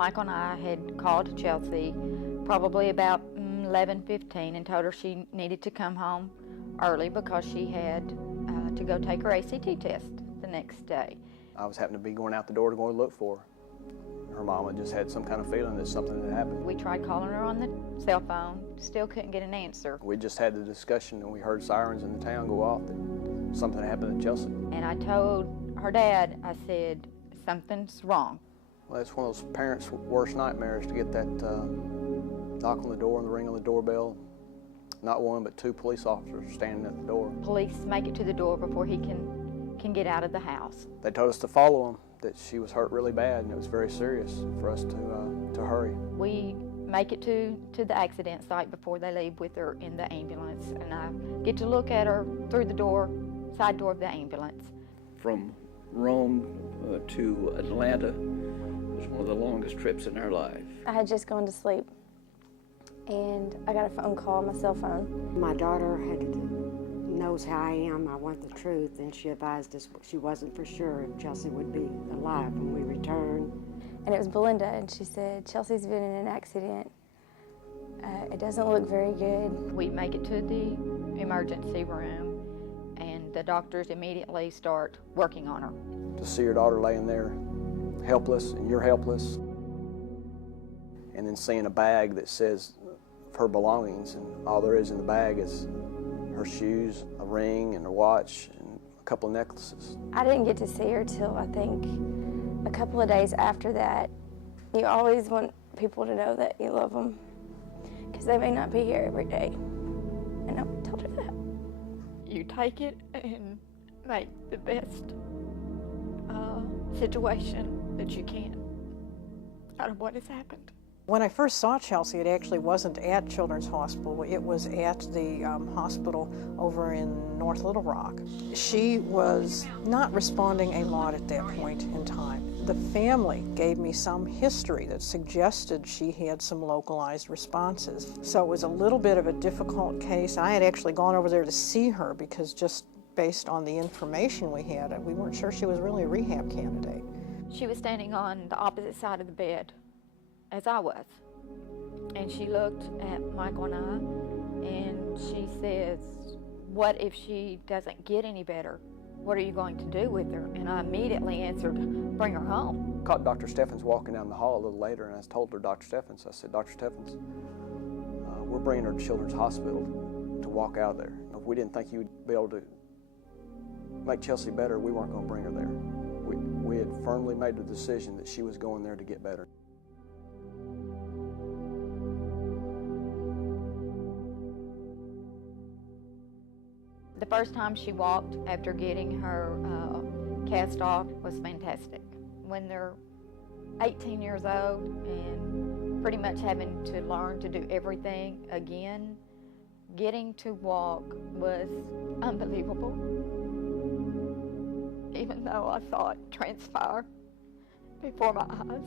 Michael and I had called Chelsea probably about 11:15 and told her she needed to come home early because she had to go take her ACT test the next day. I was happening to be going out the door to go and look for her. Her mama just had some kind of feeling that something had happened. We tried calling her on the cell phone, still couldn't get an answer. We just had the discussion and we heard sirens in the town go off that something happened at Chelsie. And I told her dad, I said, something's wrong. Well, it's one of those parents' worst nightmares to get that knock on the door and the ring on the doorbell. Not one, but two police officers standing at the door. Police make it to the door before he can get out of the house. They told us to follow him, that she was hurt really bad and it was very serious for us to hurry. We make it to the accident site before they leave with her in the ambulance, and I get to look at her through the door, side door of the ambulance. From Rome to Atlanta was one of the longest trips in our life. I had just gone to sleep and I got a phone call on my cell phone. My daughter knows how I am. I want the truth, and she advised us she wasn't for sure if Chelsie would be alive when we returned. And it was Belinda, and she said, Chelsea's been in an accident. It doesn't look very good. We make it to the emergency room, and the doctors immediately start working on her. To see your daughter laying there helpless, and you're helpless, and then seeing a bag that says her belongings, and all there is in the bag is her shoes, a ring, and a watch, and a couple of necklaces. I didn't get to see her till, I think, a couple of days after that. You always want people to know that you love them, because they may not be here every day. And I told her that. You take it and make the best situation that you can out of what has happened. When I first saw Chelsie, it actually wasn't at Children's Hospital. It was at the hospital over in North Little Rock. She was not responding a lot at that point in time. The family gave me some history that suggested she had some localized responses. So it was a little bit of a difficult case. I had actually gone over there to see her because just based on the information we had, we weren't sure she was really a rehab candidate. She was standing on the opposite side of the bed as I was. And she looked at Michael and I, and she says, what if she doesn't get any better? What are you going to do with her? And I immediately answered, bring her home. I caught Dr. Steffens walking down the hall a little later, and I told her, Dr. Steffens, I said, Dr. Steffens, we're bringing her to Children's Hospital to walk out of there. If we didn't think you would be able to make Chelsie better, we weren't going to bring her there. We had firmly made the decision that she was going there to get better. The first time she walked after getting her cast off was fantastic. When they're 18 years old and pretty much having to learn to do everything again, getting to walk was unbelievable. Even though I saw it transpire before my eyes.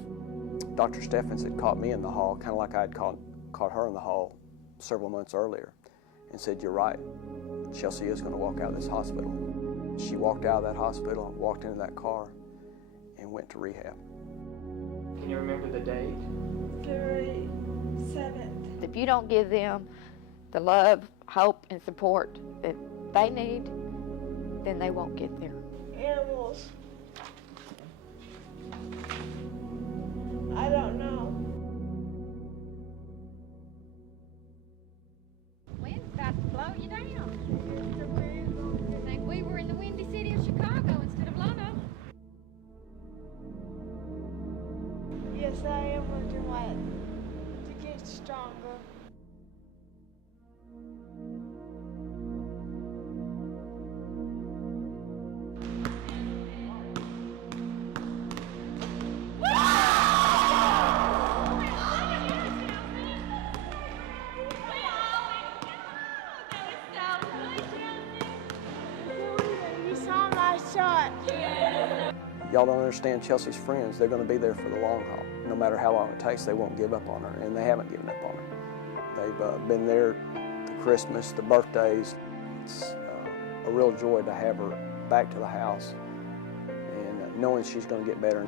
Dr. Steffens had caught me in the hall, kind of like I had caught her in the hall several months earlier, and said, you're right, Chelsie is going to walk out of this hospital. She walked out of that hospital, walked into that car, and went to rehab. Can you remember the date? February 7th. If you don't give them the love, hope, and support that they need, then they won't get there. Animals. I don't know. Wind's about to blow you down. Think we were in the windy city of Chicago instead of Lotto. Yes, I am working hard to get stronger. Y'all don't understand Chelsea's friends. They're going to be there for the long haul. No matter how long it takes, they won't give up on her, and they haven't given up on her. They've been there the Christmas, the birthdays. It's a real joy to have her back to the house and knowing she's going to get better.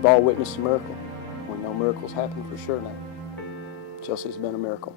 We've all witnessed a miracle. We know miracles happen for sure now. Chelsea's been a miracle.